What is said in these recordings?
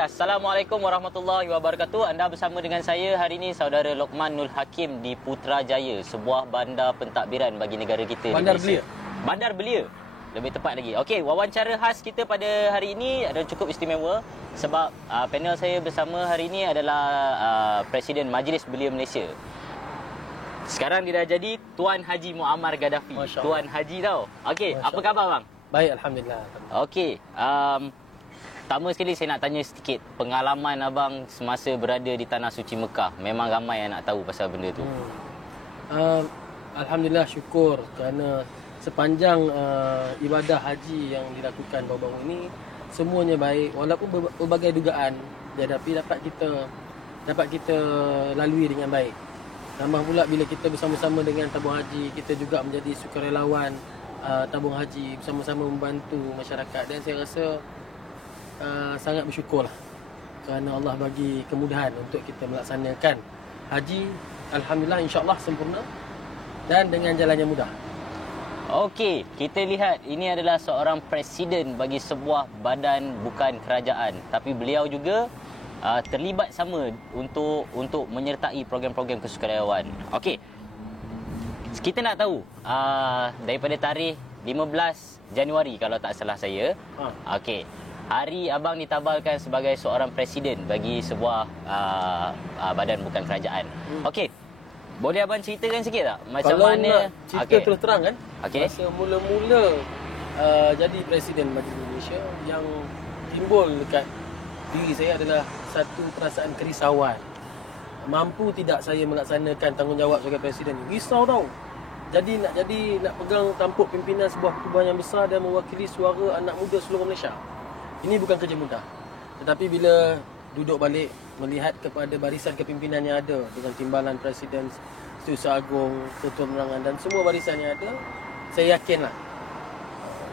Assalamualaikum warahmatullahi wabarakatuh. Anda bersama dengan saya hari ini, Saudara Lokman Nul Hakim di Putrajaya, sebuah bandar pentadbiran bagi negara kita. Bandar Belia. Bandar Belia, lebih tepat lagi. Okey, wawancara khas kita pada hari ini adalah cukup istimewa sebab panel saya bersama hari ini adalah Presiden Majlis Belia Malaysia. Sekarang dia dah jadi Tuan Haji Muammar Gaddafi. Tuan Haji tau. Okey, apa khabar bang? Baik, Alhamdulillah. Okey, pertama sekali saya nak tanya sedikit pengalaman abang semasa berada di Tanah Suci Mekah. Memang ramai yang nak tahu pasal benda tu. Alhamdulillah, syukur kerana sepanjang ibadah haji yang dilakukan baru-baru ini semuanya baik, walaupun berbagai dugaan tetapi dapat kita lalui dengan baik. Tambah pula bila kita bersama-sama dengan tabung haji, kita juga menjadi sukarelawan tabung haji, bersama-sama membantu masyarakat, dan saya rasa sangat bersyukurlah kerana Allah bagi kemudahan untuk kita melaksanakan haji. Alhamdulillah, insya-Allah sempurna dan dengan jalan yang mudah. Okey, kita lihat ini adalah seorang presiden bagi sebuah badan bukan kerajaan, tapi beliau juga terlibat sama untuk menyertai program-program kesukarelawan. Okey, kita nak tahu daripada tarikh 15 Januari kalau tak salah saya. Okey, hari abang ditabalkan sebagai seorang presiden bagi sebuah badan bukan kerajaan. Okey, boleh abang ceritakan sikit tak macam kalau mana nak cerita terus terang kan? Masa mula-mula jadi presiden Majlis Malaysia, yang timbul dekat diri saya adalah satu perasaan kerisauan. Mampu tidak saya melaksanakan tanggungjawab sebagai presiden ni? Risau tau. Nak pegang tampuk pimpinan sebuah pertubuhan yang besar dan mewakili suara anak muda seluruh Malaysia. Ini bukan kerja mudah. Tetapi bila duduk balik melihat kepada barisan kepimpinan yang ada dengan timbalan Presiden, Setiausaha Agong, Ketua Penerangan dan semua barisan yang ada, saya yakinlah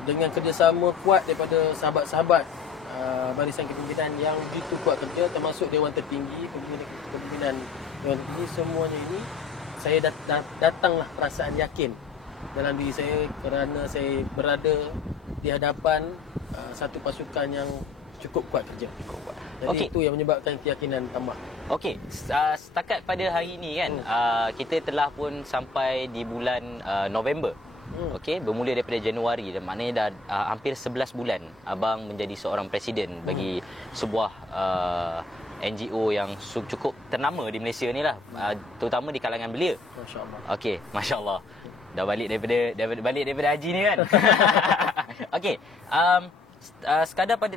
dengan kerjasama kuat daripada sahabat-sahabat barisan kepimpinan yang begitu kuat kerja, termasuk Dewan Tertinggi, kepimpinan Dewan Tertinggi, semuanya ini saya datanglah perasaan yakin dalam diri saya kerana saya berada di hadapan satu pasukan yang cukup kuat kerja. Jadi itu yang menyebabkan keyakinan tambah. Okey, setakat pada hari ini kan, kita telah pun sampai di bulan November. Okey, bermula daripada Januari, dan maknanya dah hampir 11 bulan abang menjadi seorang presiden bagi sebuah NGO yang cukup ternama di Malaysia ni lah, terutama di kalangan belia. Masya-Allah. Okey, masya-Allah. Dah balik daripada haji ni kan. Okey,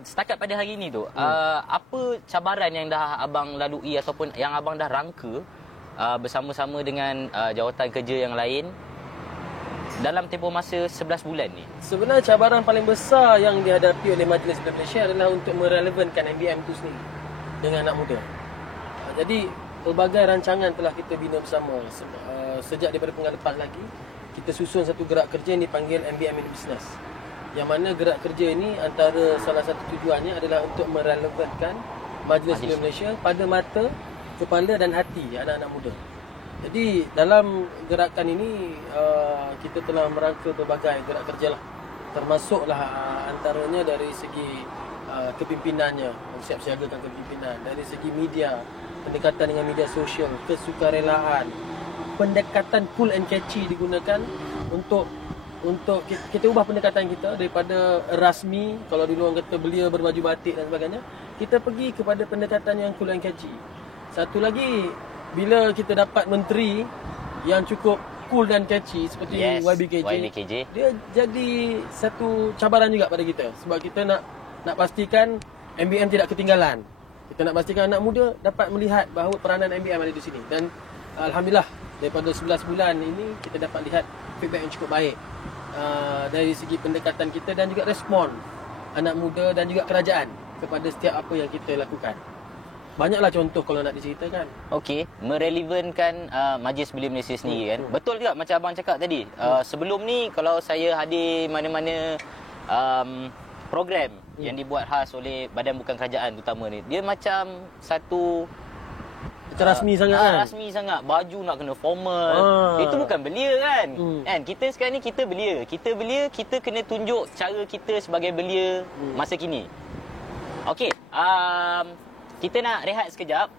setakat pada hari ini tu, apa cabaran yang dah abang lalui ataupun yang abang dah rangka bersama-sama dengan jawatan kerja yang lain dalam tempoh masa 11 bulan ni? Sebenarnya cabaran paling besar yang dihadapi oleh Majlis Belia Malaysia adalah untuk merelevankan MBM itu sendiri dengan anak muda. Jadi pelbagai rancangan telah kita bina bersama. Sejak daripada penggal lepas lagi, kita susun satu gerak kerja yang dipanggil MBM in Business. Yang mana gerak kerja ini antara salah satu tujuannya adalah untuk merelevankan Majlis Belia Malaysia pada mata, kepala dan hati anak-anak muda. Jadi dalam gerakan ini kita telah merangka berbagai gerak kerja lah. Termasuklah antaranya dari segi kepimpinannya, siap-siagakan kepimpinan, dari segi media, pendekatan dengan media sosial, kesukarelaan, pendekatan cool and catchy digunakan untuk kita ubah pendekatan kita daripada rasmi, kalau dulu orang kata belia berbaju batik dan sebagainya, kita pergi kepada pendekatan yang cool and catchy. Satu lagi, bila kita dapat menteri yang cukup cool dan catchy seperti YBKJ, dia jadi satu cabaran juga pada kita, sebab kita nak pastikan MBM tidak ketinggalan. Kita nak pastikan anak muda dapat melihat bahawa peranan MBM ada di sini. Dan alhamdulillah, daripada 11 bulan ini kita dapat lihat feedback yang cukup baik dari segi pendekatan kita dan juga respon anak muda dan juga kerajaan kepada setiap apa yang kita lakukan. Banyaklah contoh kalau nak diceritakan. Okey, merelevankan Majlis Belia Malaysia sendiri kan. Betul juga macam abang cakap tadi. Sebelum ni kalau saya hadir mana-mana program yang dibuat khas oleh badan bukan kerajaan terutama ni, dia macam satu rasmi sangat kan. Rasmi sangat. Baju nak kena formal. Itu bukan belia kan. Kan kita sekarang ni kita belia, kita kena tunjuk cara kita sebagai belia masa kini. Okey, kita nak rehat sekejap.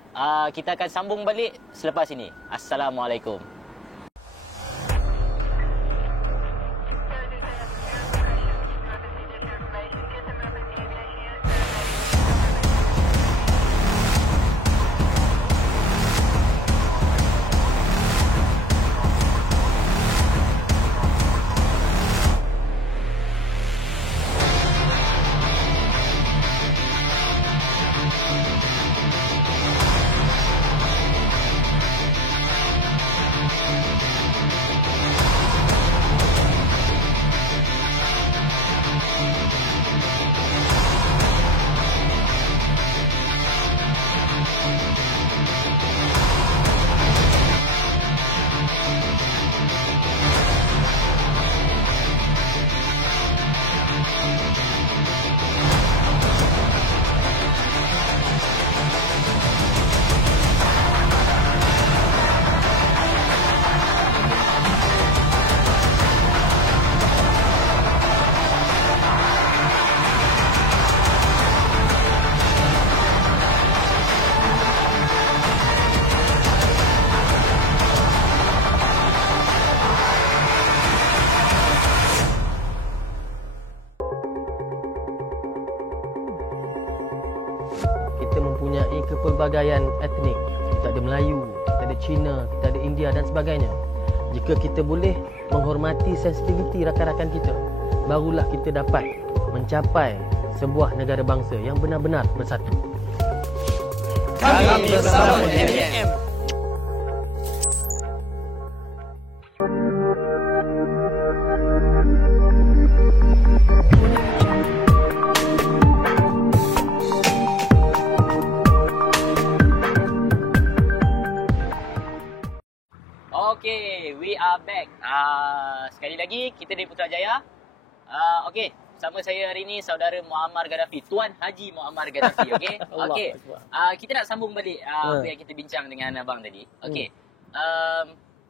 Kita akan sambung balik selepas ini. Assalamualaikum. Kita mempunyai kepelbagaian etnik. Kita ada Melayu, kita ada Cina, kita ada India dan sebagainya. Jika kita boleh menghormati sensitiviti rakan-rakan kita, barulah kita dapat mencapai sebuah negara bangsa yang benar-benar bersatu. Kami bersama MBM. Okey, we are back. Sekali lagi kita dari Putrajaya. Okey, sama saya hari ini saudara Muammar Gaddafi, Tuan Haji Muammar Gaddafi, okey. Okey. Kita nak sambung balik apa yang kita bincang dengan abang tadi. Okey.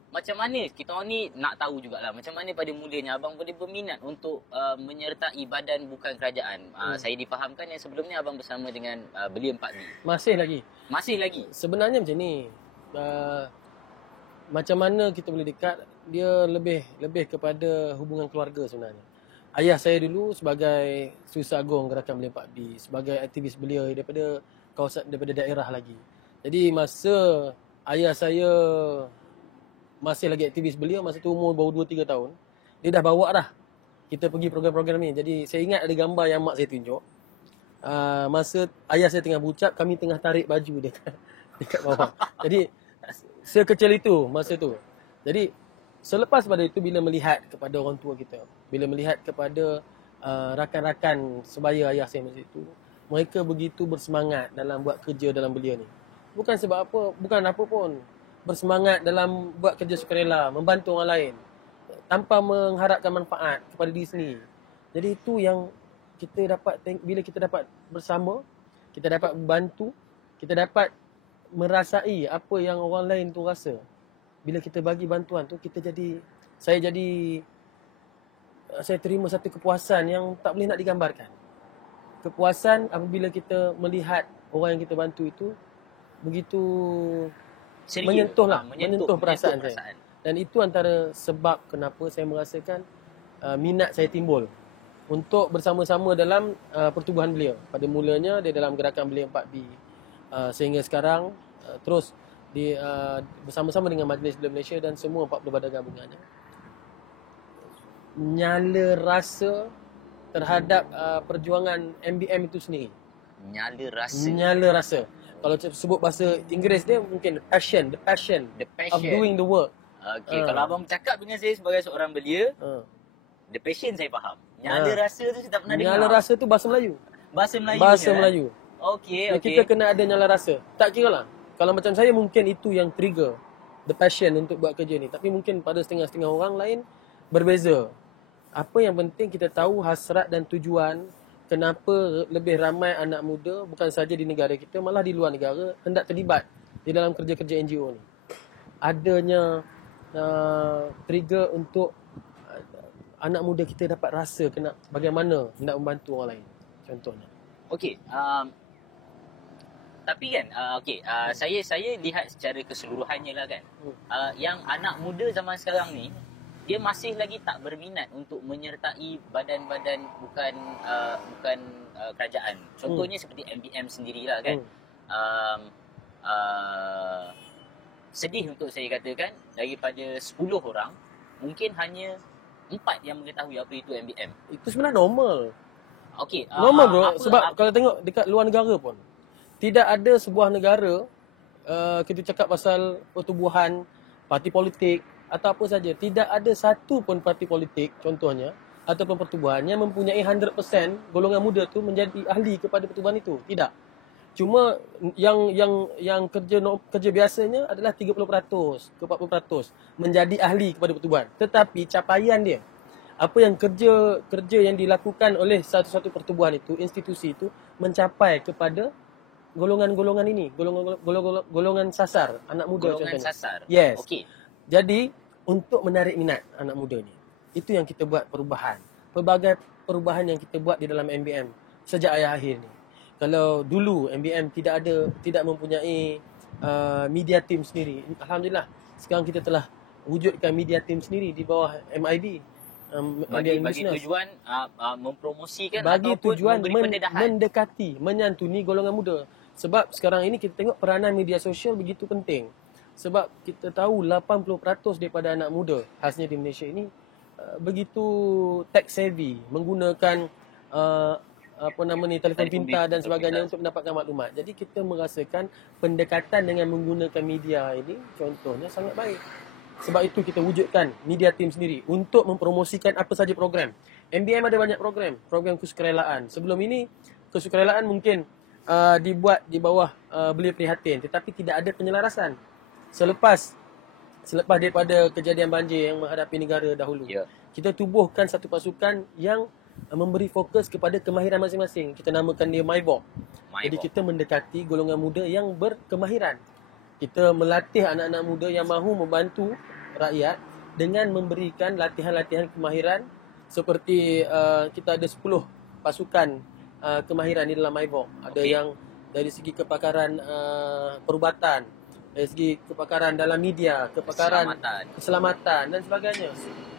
Macam mana kita orang ni nak tahu jugalah macam mana pada mulanya abang boleh berminat untuk menyertai badan bukan kerajaan. Saya difahamkan yang sebelumnya abang bersama dengan Belia 4B. Masih lagi. Masih lagi. Sebenarnya macam ni. Macam mana kita boleh dekat, dia lebih kepada hubungan keluarga sebenarnya. Ayah saya dulu sebagai Susah Agung Gerakan Belia 4B, sebagai aktivis belia daripada kawasan, daripada daerah lagi. Jadi masa ayah saya masih lagi aktivis belia, masa tu umur baru 2-3 tahun, dia dah bawa dah kita pergi program-program ni. Jadi saya ingat ada gambar yang mak saya tunjuk. Masa ayah saya tengah berucap, kami tengah tarik baju dia dekat bawah. Jadi sekecil itu masa tu. Jadi selepas pada itu, bila melihat kepada orang tua kita, bila melihat kepada rakan-rakan sebaya ayah saya masa itu, mereka begitu bersemangat dalam buat kerja dalam belia ni. Bukan sebab apa, bukan apa pun. Bersemangat dalam buat kerja sukarela, membantu orang lain tanpa mengharapkan manfaat kepada diri sendiri. Jadi itu yang kita dapat, bila kita dapat bersama, kita dapat membantu, kita dapat merasai apa yang orang lain tu rasa. Bila kita bagi bantuan tu, saya terima satu kepuasan yang tak boleh nak digambarkan. Kepuasan apabila kita melihat orang yang kita bantu itu begitu menyentuh perasaan saya. Dan itu antara sebab kenapa saya merasakan minat saya timbul untuk bersama-sama dalam pertubuhan belia. Pada mulanya dia dalam Gerakan Belia 4B, sehingga sekarang terus bersama-sama dengan Majlis Belia Malaysia dan semua 40 badan gabungannya. Nyala rasa terhadap perjuangan MBM itu sendiri. Nyala rasa. Kalau sebut bahasa Inggeris dia mungkin the passion of doing the work. Okey, kalau abang bercakap dengan saya sebagai seorang belia, the passion saya faham. Nyala rasa tu saya tak pernah dengar. Nyala rasa tu bahasa Melayu. Bahasa Melayu. Bahasa Melayu. Okey. Kita kena ada nyala rasa. Tak kira lah. Kalau macam saya mungkin itu yang trigger the passion untuk buat kerja ni. Tapi mungkin pada setengah-setengah orang lain berbeza. Apa yang penting kita tahu hasrat dan tujuan kenapa lebih ramai anak muda bukan saja di negara kita, malah di luar negara hendak terlibat di dalam kerja-kerja NGO ni. Adanya trigger untuk anak muda kita dapat rasa bagaimana hendak membantu orang lain. Contohnya. Okey, tapi kan saya lihat secara keseluruhannya lah kan. Yang anak muda zaman sekarang ni dia masih lagi tak berminat untuk menyertai badan-badan bukan kerajaan. Contohnya seperti MBM sendirilah kan. Sedih untuk saya katakan, daripada 10 orang mungkin hanya 4 yang mengetahui apa itu MBM. Itu sebenarnya normal. Okey, Normal bro, sebab kalau tengok dekat luar negara pun tidak ada sebuah negara kita cakap pasal pertubuhan parti politik atau apa saja, tidak ada satu pun parti politik contohnya ataupun pertubuhan yang mempunyai 100% golongan muda tu menjadi ahli kepada pertubuhan itu. Tidak. Cuma yang kerja biasanya adalah 30% ke 40% menjadi ahli kepada pertubuhan. Tetapi capaian dia, apa yang kerja yang dilakukan oleh satu-satu pertubuhan itu, institusi itu mencapai kepada golongan-golongan ini, golongan sasar anak muda golongan contohnya. sasar. Yes. Okey. Jadi untuk menarik minat anak muda ni, itu yang kita buat perubahan. Pelbagai perubahan yang kita buat di dalam MBM sejak akhir ni. Kalau dulu MBM tidak mempunyai media team sendiri, alhamdulillah sekarang kita telah wujudkan media team sendiri di bawah MIB. Bagi tujuan mempromosikan bagi ataupun tujuan memberi pendedahan. mendekati, menyantuni golongan muda. Sebab sekarang ini kita tengok peranan media sosial begitu penting. Sebab kita tahu 80% daripada anak muda khasnya di Malaysia ini begitu tech savvy, menggunakan telefon pintar dan sebagainya untuk mendapatkan maklumat. Jadi kita merasakan pendekatan dengan menggunakan media ini contohnya sangat baik. Sebab itu kita wujudkan media team sendiri untuk mempromosikan apa saja program. MBM ada banyak program kesukarelaan. Sebelum ini kesukarelaan mungkin dibuat di bawah Belia Prihatin, tetapi tidak ada penyelarasan. Selepas daripada kejadian banjir yang menghadapi negara dahulu, kita tubuhkan satu pasukan yang memberi fokus kepada kemahiran masing-masing. Kita namakan dia MyVok. Jadi kita mendekati golongan muda yang berkemahiran. Kita melatih anak-anak muda yang mahu membantu rakyat dengan memberikan latihan-latihan kemahiran seperti kita ada 10 pasukan kemahiran di dalam MyVok. Ada yang dari segi kepakaran perubatan, dari segi kepakaran dalam media, kepakaran keselamatan dan sebagainya.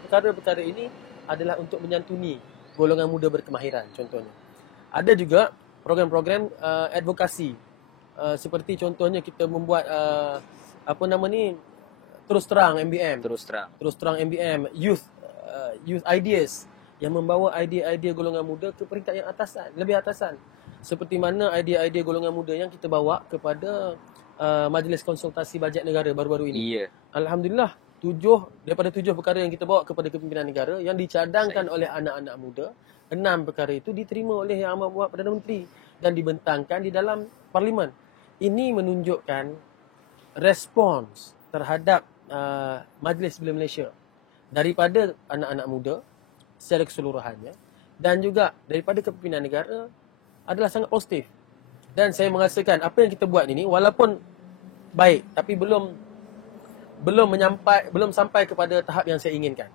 Perkara-perkara ini adalah untuk menyantuni golongan muda berkemahiran contohnya. Ada juga program-program advokasi. Seperti contohnya kita membuat terus terang MBM. Terus terang MBM, youth ideas yang membawa idea-idea golongan muda ke peringkat yang lebih atasan. Seperti mana idea-idea golongan muda yang kita bawa kepada Majlis Konsultasi Bajet Negara baru-baru ini. Alhamdulillah, 7 perkara yang kita bawa kepada kepimpinan negara yang dicadangkan oleh anak-anak muda, 6 perkara itu diterima oleh Yang Amat Berhak Perdana Menteri dan dibentangkan di dalam parlimen. Ini menunjukkan respons terhadap Majlis Belia Malaysia daripada anak-anak muda secara keseluruhannya dan juga daripada kepimpinan negara adalah sangat positif. Dan saya merasakan apa yang kita buat ini walaupun baik tapi belum sampai kepada tahap yang saya inginkan.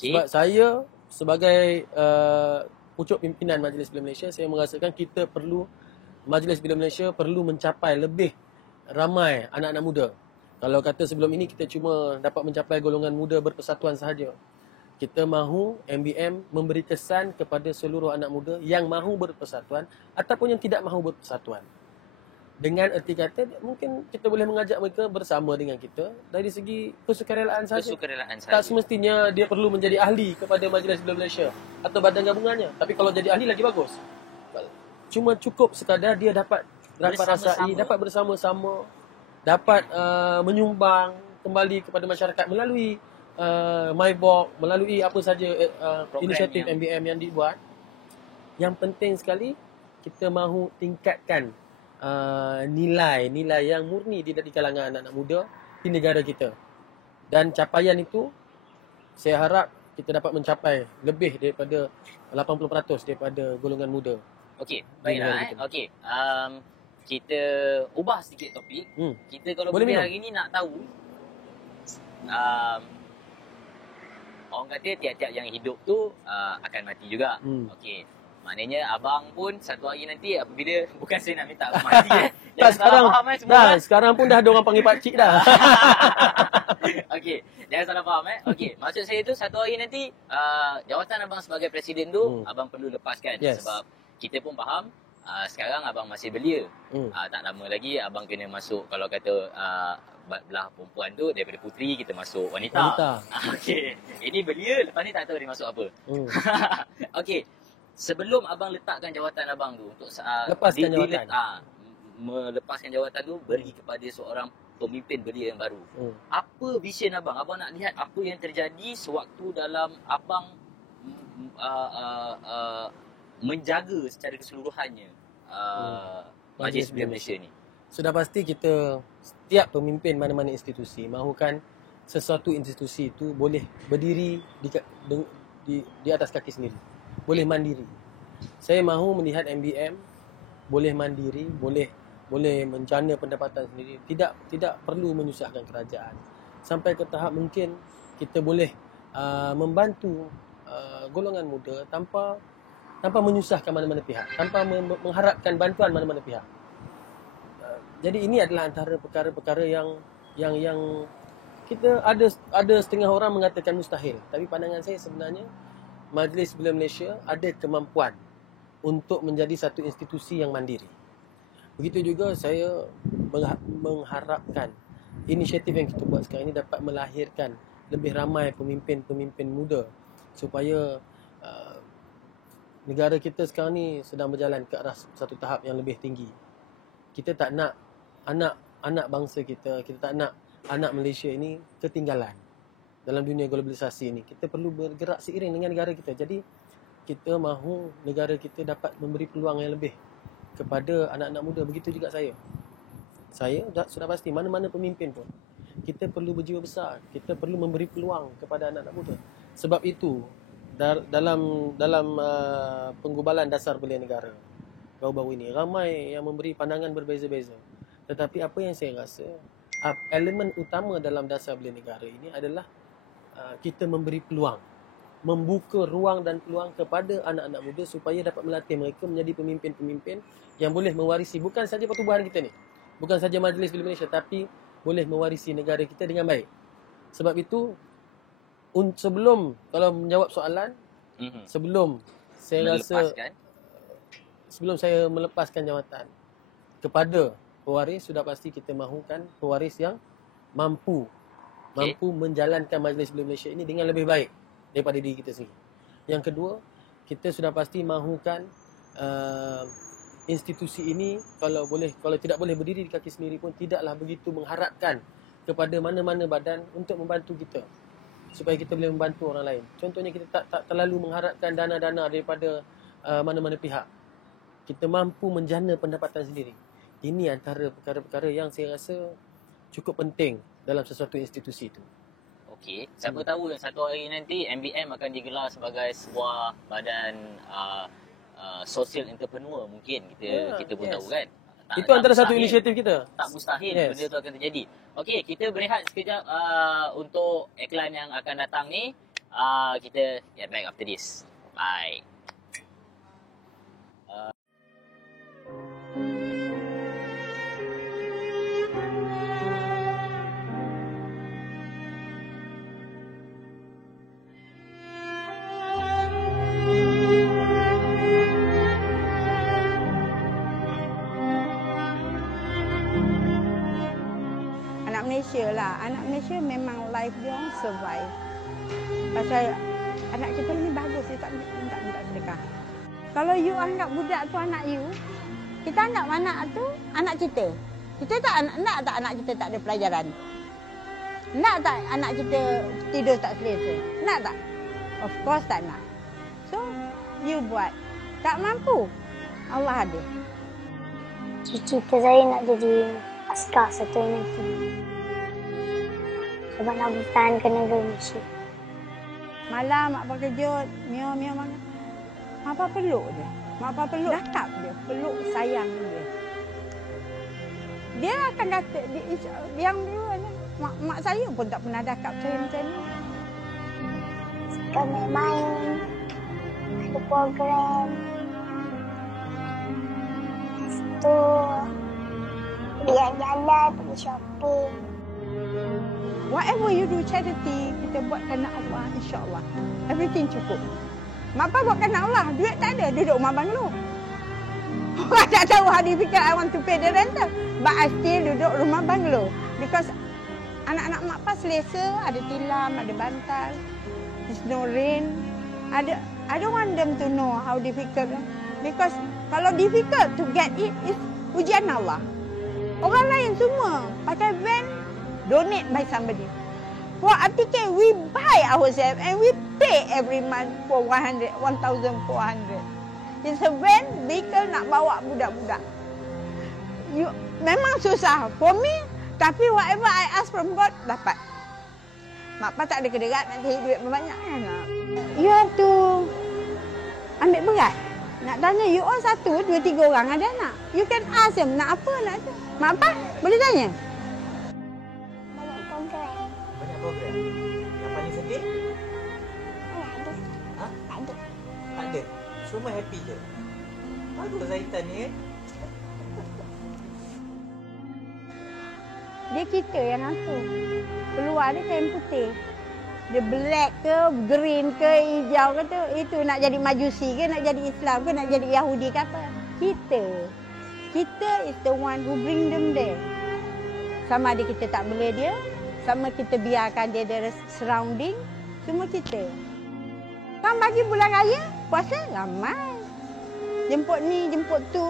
Sebab saya sebagai pucuk pimpinan Majlis Belia Malaysia, saya merasakan Majlis Belia Malaysia perlu mencapai lebih ramai anak-anak muda. Kalau kata sebelum ini kita cuma dapat mencapai golongan muda berpersatuan sahaja. Kita mahu MBM memberi kesan kepada seluruh anak muda yang mahu berpersatuan ataupun yang tidak mahu berpersatuan. Dengan erti kata mungkin kita boleh mengajak mereka bersama dengan kita dari segi kesukarelaan sahaja. Tak semestinya dia perlu menjadi ahli kepada Majlis Belia Malaysia atau badan gabungannya. Tapi kalau jadi ahli lagi bagus. Cuma cukup sekadar dia dapat rasai, dapat bersama-sama, dapat menyumbang kembali kepada masyarakat melalui MyVok, melalui apa saja inisiatif MBM yang dibuat. Yang penting sekali kita mahu tingkatkan nilai yang murni di kalangan anak-anak muda di negara kita. Dan capaian itu saya harap kita dapat mencapai lebih daripada 80% daripada golongan muda. Okey, baiklah. Okey. Kita ubah sedikit topik. Kita kalau boleh hari ni nak tahu orang kata tiap-tiap yang hidup tu akan mati juga. Okey. Maknanya abang pun satu hari nanti apabila, bukan saya nak minta abang mati Tak, sekarang, semua. sekarang pun dah ada orang panggil pakcik dah. Okey, jangan salah faham Okey, maksud saya tu satu hari nanti jawatan abang sebagai presiden tu abang perlu lepaskan. Yes. Sebab kita pun faham sekarang abang masih belia. Tak lama lagi abang kena masuk, kalau kata belah perempuan tu daripada puteri kita masuk wanita. Okey, ini belia, lepas ni tak tahu dia masuk apa. Okey, sebelum abang letakkan jawatan abang tu untuk Lepaskan jawatan. melepaskan jawatan tu, beri kepada seorang pemimpin belia yang baru. Apa vision abang? Abang nak lihat apa yang terjadi sewaktu dalam abang menjaga secara keseluruhannya Majlis Belia Malaysia ni. Sudah pasti kita, setiap pemimpin mana-mana institusi mahukan sesuatu institusi itu boleh berdiri di atas kaki sendiri. Boleh mandiri. Saya mahu melihat MBM boleh mandiri, boleh menjana pendapatan sendiri, tidak perlu menyusahkan kerajaan. Sampai ke tahap mungkin kita boleh membantu golongan muda tanpa menyusahkan mana-mana pihak, tanpa mengharapkan bantuan mana-mana pihak. Jadi ini adalah antara perkara-perkara yang kita ada setengah orang mengatakan mustahil, tapi pandangan saya sebenarnya Majlis Belia Malaysia ada kemampuan untuk menjadi satu institusi yang mandiri. Begitu juga saya mengharapkan inisiatif yang kita buat sekarang ini dapat melahirkan lebih ramai pemimpin-pemimpin muda supaya negara kita sekarang ni sedang berjalan ke arah satu tahap yang lebih tinggi. Kita tak nak anak bangsa kita tak nak anak Malaysia ini ketinggalan dalam dunia globalisasi ini. Kita perlu bergerak seiring dengan negara kita. Jadi kita mahu negara kita dapat memberi peluang yang lebih kepada anak-anak muda. Begitu juga saya sudah pasti mana-mana pemimpin pun kita perlu berjiwa besar. Kita perlu memberi peluang kepada anak-anak muda. Sebab itu dalam penggubalan dasar belia negara baru-baru ini ramai yang memberi pandangan berbeza-beza. Tetapi apa yang saya rasa elemen utama dalam dasar belia negara ini adalah kita memberi peluang, membuka ruang dan peluang kepada anak-anak muda supaya dapat melatih mereka menjadi pemimpin-pemimpin yang boleh mewarisi bukan saja pertubuhan kita ni, bukan saja Majlis Belia Malaysia, tapi boleh mewarisi negara kita dengan baik. Sebab itu sebelum, kalau menjawab soalan, sebelum saya melepaskan jawatan kepada pewaris, sudah pasti kita mahukan pewaris yang mampu menjalankan Majlis Belia Malaysia ini dengan lebih baik daripada diri kita sendiri. Yang kedua, kita sudah pasti mahukan institusi ini kalau tidak boleh berdiri di kaki sendiri pun tidaklah begitu mengharapkan kepada mana-mana badan untuk membantu kita supaya kita boleh membantu orang lain. Contohnya kita tak terlalu mengharapkan dana-dana daripada mana-mana pihak. Kita mampu menjana pendapatan sendiri. Ini antara perkara-perkara yang saya rasa cukup penting dalam sesuatu institusi itu. Okey, siapa tahu satu hari nanti MBM akan digelar sebagai sebuah badan social entrepreneur mungkin. Kita pun tahu kan. Itu antara satu inisiatif kita. Tak mustahil benda itu akan terjadi. Okey, kita berehat sekejap untuk iklan yang akan datang ni. Kita get back after this. Bye. Anak Malaysia memang life dia orang survive. Pasal anak kita ni bagus, dia tak minta sedekah. Kalau you anggap budak tu anak you, kita anggap anak tu anak kita. Kita tak nak tak anak kita tak ada pelajaran. Nak tak anak kita tidur tak selesa? Nak tak? Of course tak nak. So, you buat. Tak mampu. Allah ada. Cita saya nak jadi askar satu hari nanti. Sebab nak bertahankan negara Malaysia. Malam mak berkejut, miau-miau makan. Mak apa peluk dia. Mak apa peluk dakap dia. Peluk sayang dia. Dia akan kata, yang dia, mak saya pun tak pernah dakap saya macam ni. Suka main-main, ada program, tu jalan-jalan, pergi shopping. Whatever you do charity, kita buat kerana Allah, insya-Allah. Everything cukup. Mak Pak buat kerana Allah, duit tak ada, duduk rumah banglo. Orang tak tahu how difficult I want to pay the rental. But I still duduk rumah banglo. Because anak-anak Mak Pak selesa, ada tilam, ada bantal. There's no rain. I don't want them to know how difficult. Because kalau difficult to get it, is ujian Allah. Orang lain semua pakai van, donate by somebody. For Atiqah, we buy ourselves and we pay every month for 1,400. It's a van, vehicle nak bawa budak-budak. Memang susah for me, tapi whatever I ask from God, dapat. Mak Pak tak ada kederat nak cari duit banyak kan. You have to ambil berat. Nak tanya, you all 1, 2, 3 orang ada anak. You can ask them, nak apa nak tu. Mak Pak boleh tanya? Banyak program. Banyak program. Yang paling sedih? Tak ada. Ha? Tak ada. Tak ada. Semua happy je. Bagus Zaitan ni kan? Dia kita yang atur. Keluar dia kain putih. Dia black ke, green ke, hijau ke tu. Itu nak jadi majusi ke, nak jadi Islam ke, nak jadi Yahudi ke apa. Kita. Kita is the one who bring them there. Sama ada kita tak boleh dia, sama kita biarkan dia ada surrounding, semua kita. Kan bagi bulan raya, puasa ramai. Jemput ni, jemput tu,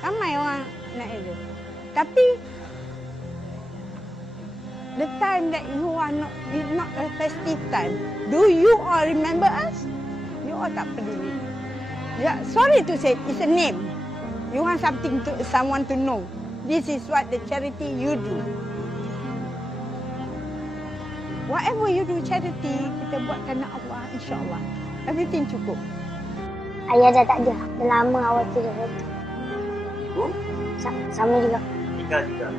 ramai orang nak itu. Tapi the time that you are not, is not a festive time. Do you all remember us? You all tak peduli. Yeah, sorry to say, it's a name. You want something to someone to know. This is what the charity you do. Whatever you do charity, kita buat kerana Allah, insya-Allah. Everything cukup. Ayah dah tak ada. Dah lama awak tidak ada. Ibu? Sama juga. Tinggal juga.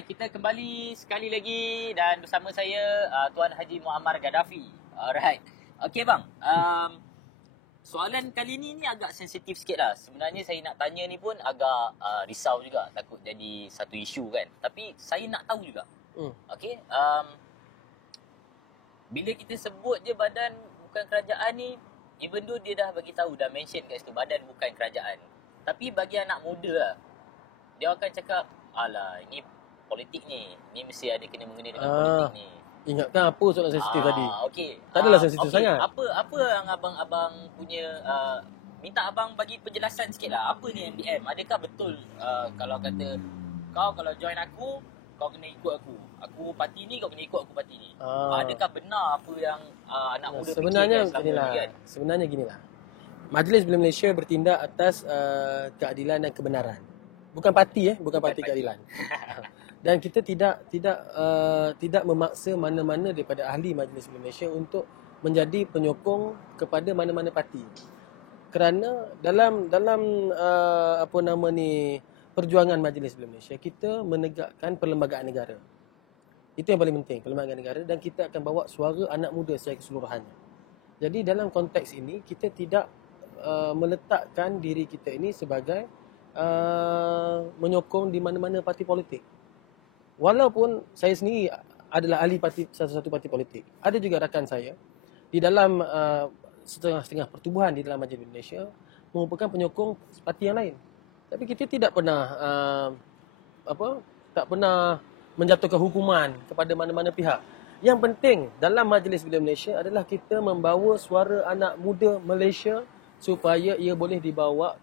Kita kembali sekali lagi dan bersama saya Tuan Haji Muammar Gaddafi. Alright. Okey bang. Soalan kali ni agak sensitif sikit lah. Sebenarnya saya nak tanya ni pun agak risau juga. Takut jadi satu isu kan. Tapi saya nak tahu juga. Okey. Bila kita sebut je badan bukan kerajaan ni, even though dia dah bagi tahu, dah mention kat situ badan bukan kerajaan. Tapi bagi anak muda lah, dia akan cakap, alah ini politik ni mesti ada kena mengena dengan politik ni. Ingatkan apa soalan sensitif tadi? Okey. Tak adalah sensitif sangat. Apa yang abang punya minta abang bagi penjelasan sikitlah. Apa ni MBM? Adakah betul kalau kata kau kalau join aku, kau kena ikut aku. Aku parti ni, kau kena ikut aku parti ni. Adakah benar apa yang anak muda sebenarnya fikirkan selama ginilah. ni kan? Sebenarnya ginilah. Majlis Belia Malaysia bertindak atas keadilan dan kebenaran. Bukan parti bukan parti keadilan. Dan kita tidak memaksa mana-mana daripada ahli Majlis Belia Malaysia untuk menjadi penyokong kepada mana-mana parti. Kerana dalam perjuangan Majlis Belia Malaysia, kita menegakkan perlembagaan negara. Itu yang paling penting, perlembagaan negara, dan kita akan bawa suara anak muda secara keseluruhannya. Jadi dalam konteks ini kita tidak meletakkan diri kita ini sebagai menyokong di mana-mana parti politik. Walaupun saya sendiri adalah ahli satu parti politik, ada juga rakan saya di dalam setengah-setengah pertubuhan di dalam Majlis Malaysia merupakan penyokong parti yang lain. Tapi kita tidak pernah tak pernah menjatuhkan hukuman kepada mana-mana pihak. Yang penting dalam Majlis Belia Malaysia adalah kita membawa suara anak muda Malaysia supaya ia boleh dibawa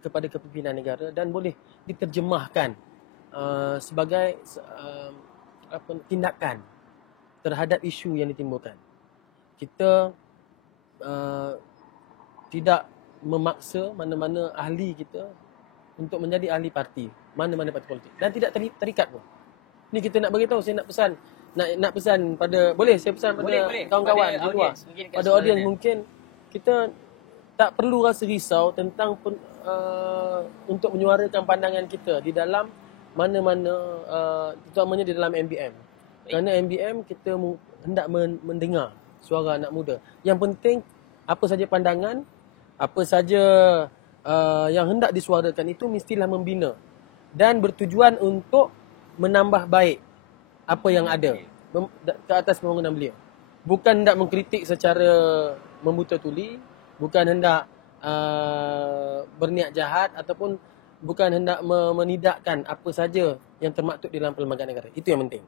kepada kepimpinan negara dan boleh diterjemahkan sebagai tindakan terhadap isu yang ditimbulkan. Kita tidak memaksa mana-mana ahli kita untuk menjadi ahli parti, mana-mana parti politik, dan tidak terikat pun. Ni kita nak beritahu, saya nak pesan, nak pesan pada, boleh saya pesan pada kawan-kawan di luar, pada audiens mungkin kita tak perlu rasa risau tentang untuk menyuarakan pandangan kita di dalam mana-mana, terutamanya di dalam MBM. Kerana MBM kita hendak mendengar suara anak muda. Yang penting apa saja pandangan, apa saja yang hendak disuarakan itu mestilah membina dan bertujuan untuk menambah baik apa yang ada ke atas pembangunan beliau. Bukan hendak mengkritik secara membuta tuli, bukan hendak berniat jahat ataupun bukan hendak menidakkan apa saja yang termaktub di dalam perlembagaan negara. Itu yang penting.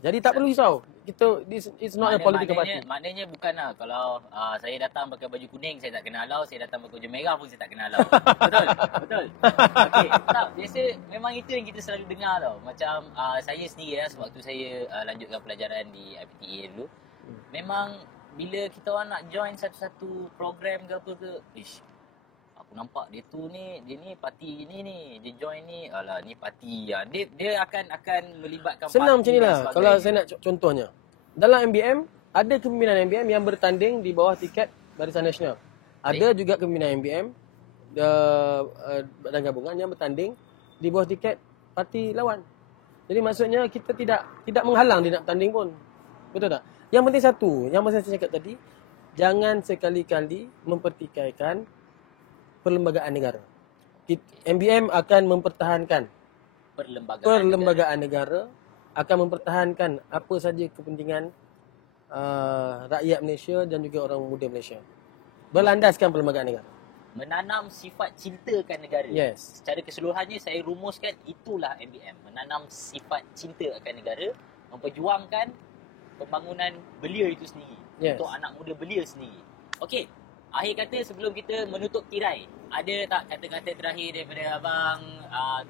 Jadi tak perlu risau. It's not a political party. Maknanya bukanlah kalau saya datang pakai baju kuning saya tak kenal Alau, saya datang pakai baju merah pun saya tak kenal Alau. Betul? Betul. Okey. Tak, biasa memang itu yang kita selalu dengar tau. Macam saya sendiri sewaktu saya lanjutkan pelajaran di IPTA dulu. Memang bila kita orang nak join satu-satu program ke apa ke, aku nampak dia ni parti ni dia join ni, alah ni parti ya. Dia akan melibatkan senang parti. macam inilah. Kalau saya nak contohnya, dalam MBM ada kepimpinan MBM yang bertanding di bawah tiket Barisan Nasional. Ada juga kepimpinan MBM badan gabungan yang bertanding di bawah tiket parti lawan. Jadi maksudnya kita tidak menghalang dia nak bertanding pun. Betul tak? Yang penting satu, yang saya cakap tadi, jangan sekali-kali mempertikaikan perlembagaan negara. MBM akan mempertahankan perlembagaan negara, akan mempertahankan apa saja kepentingan rakyat Malaysia dan juga orang muda Malaysia. Berlandaskan perlembagaan negara. Menanam sifat cintakan negara. Yes. Secara keseluruhannya saya rumuskan itulah MBM. Menanam sifat cinta akan negara, memperjuangkan pembangunan belia itu sendiri. Yes. Untuk anak muda belia sendiri. Okey. Akhir kata sebelum kita menutup tirai, ada tak kata-kata terakhir daripada abang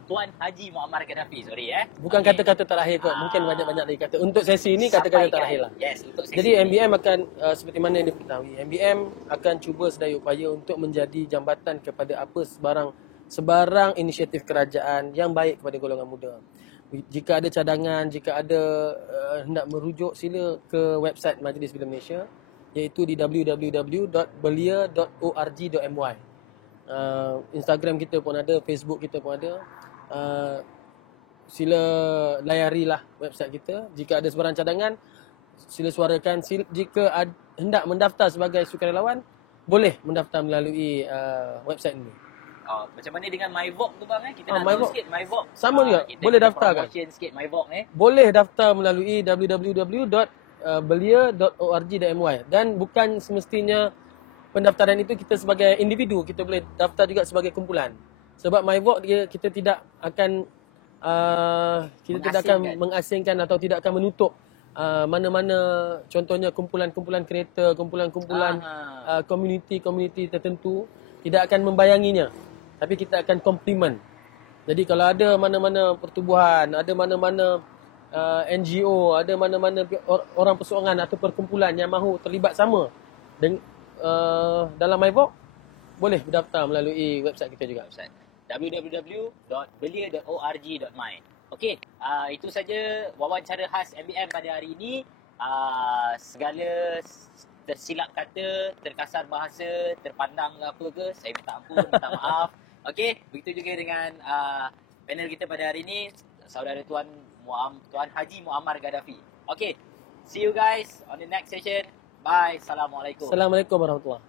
Tuan Haji Muammar Gaddafi? Sorry Bukan kata-kata terakhir kot. Mungkin banyak-banyak lagi kata. Untuk sesi ini kata-kata terakhir lah. Yes, untuk sesi Jadi ini. MBM akan seperti mana yang diketahui, MBM akan cuba sedaya upaya untuk menjadi jambatan kepada apa sebarang inisiatif kerajaan yang baik kepada golongan muda. Jika ada cadangan, jika ada hendak merujuk, sila ke website Majlis Belia Malaysia, iaitu di www.belia.org.my. Instagram kita pun ada, Facebook kita pun ada. Sila layarilah website kita. Jika ada sebarang cadangan, sila suarakan. Jika hendak mendaftar sebagai sukarelawan, boleh mendaftar melalui website ini. Macam mana dengan MyVote tu bang? Kita nak MyVote. tahu sikit MyVote. Sama juga, boleh daftar kan? Promotion sikit MyVote ni. Boleh daftar melalui www.belia.org.my. Dan bukan semestinya pendaftaran itu kita sebagai individu, kita boleh daftar juga sebagai kumpulan. Sebab MyVote kita tidak akan mengasingkan atau tidak akan menutup mana-mana, contohnya kumpulan-kumpulan kereta, kumpulan-kumpulan komuniti-komuniti tertentu, tidak akan membayanginya. Tapi kita akan komplement. Jadi kalau ada mana-mana pertubuhan, ada mana-mana NGO, ada mana-mana orang perseorangan atau perkumpulan yang mahu terlibat sama dalam MyVote, boleh berdaftar melalui website kita juga. Website www.belia.org.my. Okey, itu saja wawancara khas MBM pada hari ini. Segala tersilap kata, terkasar bahasa, terpandang apa ke, saya minta ampun, minta maaf. Okey, begitu juga dengan panel kita pada hari ini, saudara Tuan Haji Muammar Gaddafi. Okey, see you guys on the next session. Bye. Assalamualaikum. Assalamualaikum warahmatullahi.